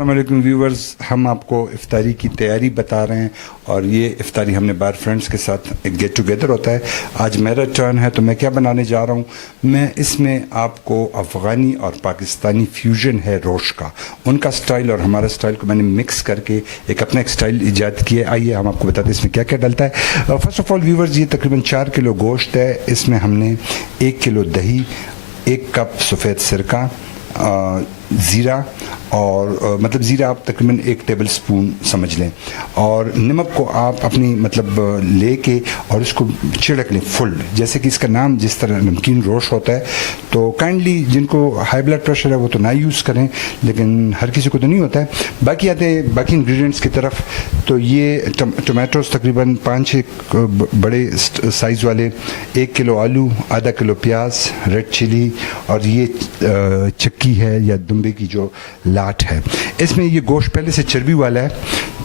السلام علیکم ویورز، ہم آپ کو افطاری کی تیاری بتا رہے ہیں اور یہ افطاری ہم نے باہر فرینڈس کے ساتھ ایک گیٹ ٹوگیدر ہوتا ہے. آج میرا ٹرن ہے تو میں کیا بنانے جا رہا ہوں. میں اس میں آپ کو افغانی اور پاکستانی فیوژن ہے روش کا، ان کا سٹائل اور ہمارا سٹائل کو میں نے مکس کر کے ایک اپنا ایک سٹائل ایجاد کیا. آئیے ہم آپ کو بتاتے ہیں اس میں کیا کیا ڈلتا ہے. فرسٹ آف آل ویورز، یہ تقریباً 4 کلو گوشت ہے. اس میں ہم نے 1 کلو دہی، 1 کپ سفید سرکہ، زیرہ اور مطلب زیرہ آپ تقریباً 1 ٹیبل سپون سمجھ لیں، اور نمک کو آپ اپنی مطلب لے کے اور اس کو چھڑک لیں فل، جیسے کہ اس کا نام جس طرح نمکین روش ہوتا ہے. تو کائنڈلی جن کو ہائی بلڈ پریشر ہے وہ تو نہ یوز کریں، لیکن ہر کسی کو تو نہیں ہوتا ہے. باقی آتے ہیں باقی انگریڈینٹس کی طرف. تو یہ ٹومیٹوز تقریباً 5-6 بڑے سائز والے، 1 کلو آلو، آدھا کلو پیاز، ریڈ چلی، اور یہ چکی ہے یا دمبے کی جو لاٹ ہے. اس میں یہ گوشت پہلے سے چربی والا ہے،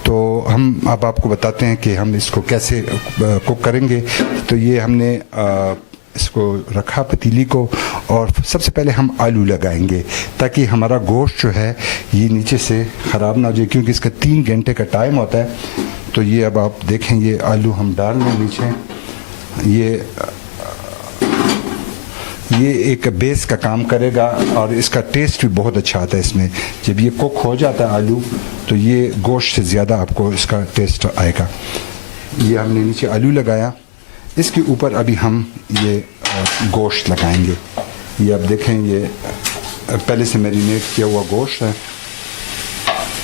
تو ہم اب آپ کو بتاتے ہیں کہ ہم اس کو کیسے کوک کریں گے. تو یہ ہم نے اس کو رکھا پتیلی کو، اور سب سے پہلے ہم آلو لگائیں گے تاکہ ہمارا گوشت جو ہے یہ نیچے سے خراب نہ ہو جائے، کیونکہ اس کا 3 گھنٹے کا ٹائم ہوتا ہے. تو یہ اب آپ دیکھیں، یہ آلو ہم ڈال لیں نیچے. یہ ایک بیس کا کام کرے گا اور اس کا ٹیسٹ بھی بہت اچھا آتا ہے. اس میں جب یہ کوک ہو جاتا ہے آلو، تو یہ گوشت سے زیادہ آپ کو اس کا ٹیسٹ آئے گا. یہ ہم نے نیچے آلو لگایا، اس کے اوپر ابھی ہم یہ گوشت لگائیں گے. یہ آپ دیکھیں، یہ پہلے سے میرینیٹ کیا ہوا گوشت ہے.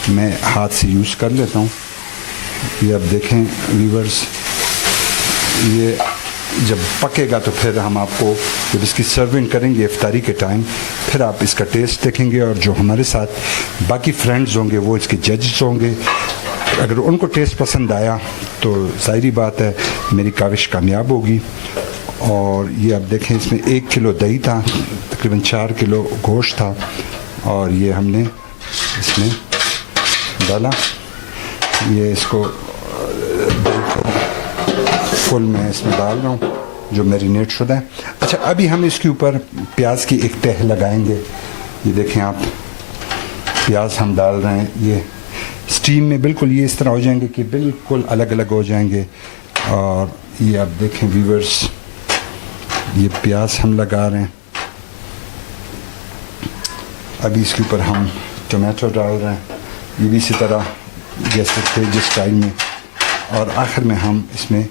میں ہاتھ سے یوز کر لیتا ہوں. یہ آپ دیکھیں ویورز، یہ جب پکے گا تو پھر ہم آپ کو جب اس کی سرونگ کریں گے افطاری کے ٹائم، پھر آپ اس کا ٹیسٹ دیکھیں گے. اور جو ہمارے ساتھ باقی فرینڈز ہوں گے وہ اس کے ججز ہوں گے. اگر ان کو ٹیسٹ پسند آیا تو ظاہری بات ہے میری کاوش کامیاب ہوگی. اور یہ آپ دیکھیں، اس میں 1 کلو دہی تھا، تقریباً 4 کلو گوشت تھا، اور یہ ہم نے اس میں ڈالا. یہ اس کو فل میں اس میں ڈال رہا ہوں جو میرینیٹ شدہ ہے. اچھا، ابھی ہم اس کے اوپر پیاز کی ایک تہہ لگائیں گے. یہ دیکھیں آپ، پیاز ہم ڈال رہے ہیں. یہ سٹیم میں بالکل یہ اس طرح ہو جائیں گے کہ بالکل الگ الگ ہو جائیں گے. اور یہ آپ دیکھیں ویورز، یہ پیاز ہم لگا رہے ہیں. ابھی اس کے اوپر ہم ٹومیٹو ڈال رہے ہیں، یہ بھی اسی طرح جیسے تھے جس ٹائم میں. اور آخر میں ہم اس میں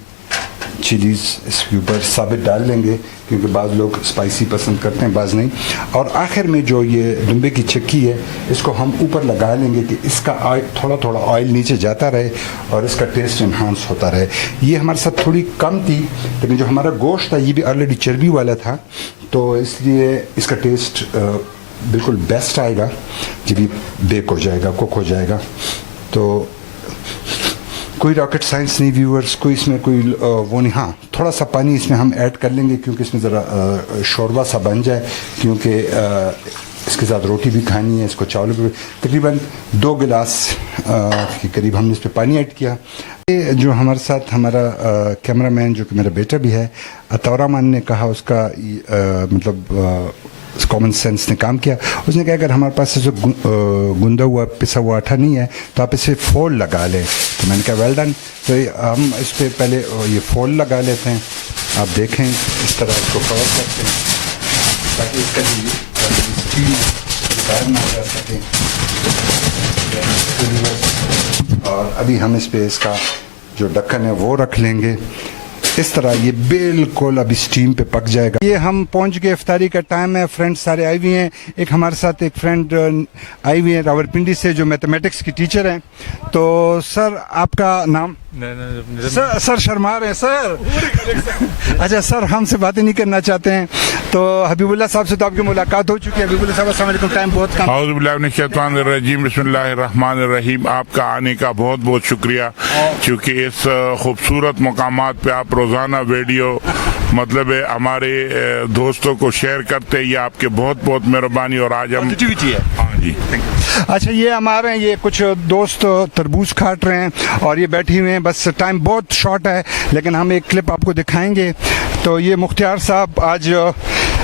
چیلیز اس کے اوپر ثابت ڈال لیں گے، کیونکہ بعض لوگ اسپائسی پسند کرتے ہیں، بعض نہیں. اور آخر میں جو یہ دمبے کی چکی ہے، اس کو ہم اوپر لگا لیں گے کہ اس کا تھوڑا تھوڑا آئل نیچے جاتا رہے اور اس کا ٹیسٹ انہانس ہوتا رہے. یہ ہمارے ساتھ تھوڑی کم تھی، لیکن جو ہمارا گوشت تھا یہ بھی آلریڈی چربی والا تھا، تو اس لیے اس کا ٹیسٹ بالکل بیسٹ آئے گا جب یہ بیک ہو جائے گا، کوک ہو جائے گا. تو کوئی راکٹ سائنس نہیں ویورز، کوئی اس میں کوئی وہ نہیں. ہاں، تھوڑا سا پانی اس میں ہم ایڈ کر لیں گے کیونکہ اس میں ذرا شوربہ سا بن جائے، کیونکہ اس کے ساتھ روٹی بھی کھانی ہے. اس کو چاول بھی تقریباً 2 گلاس کے قریب ہم نے اس پہ پانی ایڈ کیا. یہ جو ہمارے ساتھ ہمارا کیمرہ مین جو کہ میرا بیٹا بھی ہے، عطا مان نے کہا، اس کا مطلب کامن سینس نے کام کیا. اس نے کہا اگر ہمارے پاس سے گندا ہوا پسا ہوا آٹا نہیں ہے تو آپ اسے فول لگا لیں. تو میں نے کہا ویل ڈن. تو ہم اس پہ پہلے یہ فول لگا لیتے ہیں. آپ دیکھیں اس طرح اس کو کور کرتے ہیں تاکہ اس کا اسٹیم باہر نہ جا سکے. اور ابھی ہم اس پہ اس کا جو ڈھکن ہے وہ رکھ لیں گے. اس طرح یہ بالکل ابھی سٹیم پہ پک جائے گا. یہ ہم پہنچ گئے، افطاری کا ٹائم ہے. فرینڈ سارے آئے ہوئے ہیں. ایک ہمارے ساتھ ایک فرینڈ آئی ہوئی ہیں راولپنڈی سے جو میتھمیٹکس کی ٹیچر ہیں. تو سر آپ کا نام؟ سر شرما رہے ہیں سر. اچھا سر، ہم سے باتیں نہیں کرنا چاہتے ہیں. تو حبیب اللہ صاحب سے تو آپ کی ملاقات ہو چکی ہے. حبیب اللہ صاحب السلام علیکم. ٹائم بہت کم. اعوذ باللہ من الشیطان الرجیم، بسم اللہ الرحمن الرحیم. آپ کا آنے کا بہت بہت شکریہ، چونکہ اس خوبصورت مقامات پہ آپ روزانہ ویڈیو مطلب ہمارے دوستوں کو شیئر کرتے ہیں. یہ آپ کے بہت بہت مہربانی. اور آج ہم پازیٹیوٹی ہے. ہاں جی. اچھا، یہ ہمارے یہ کچھ دوست تربوز کھاٹ رہے ہیں اور یہ بیٹھی ہوئے ہیں. بس ٹائم بہت شارٹ ہے، لیکن ہم ایک کلپ آپ کو دکھائیں گے. تو یہ مختار صاحب آج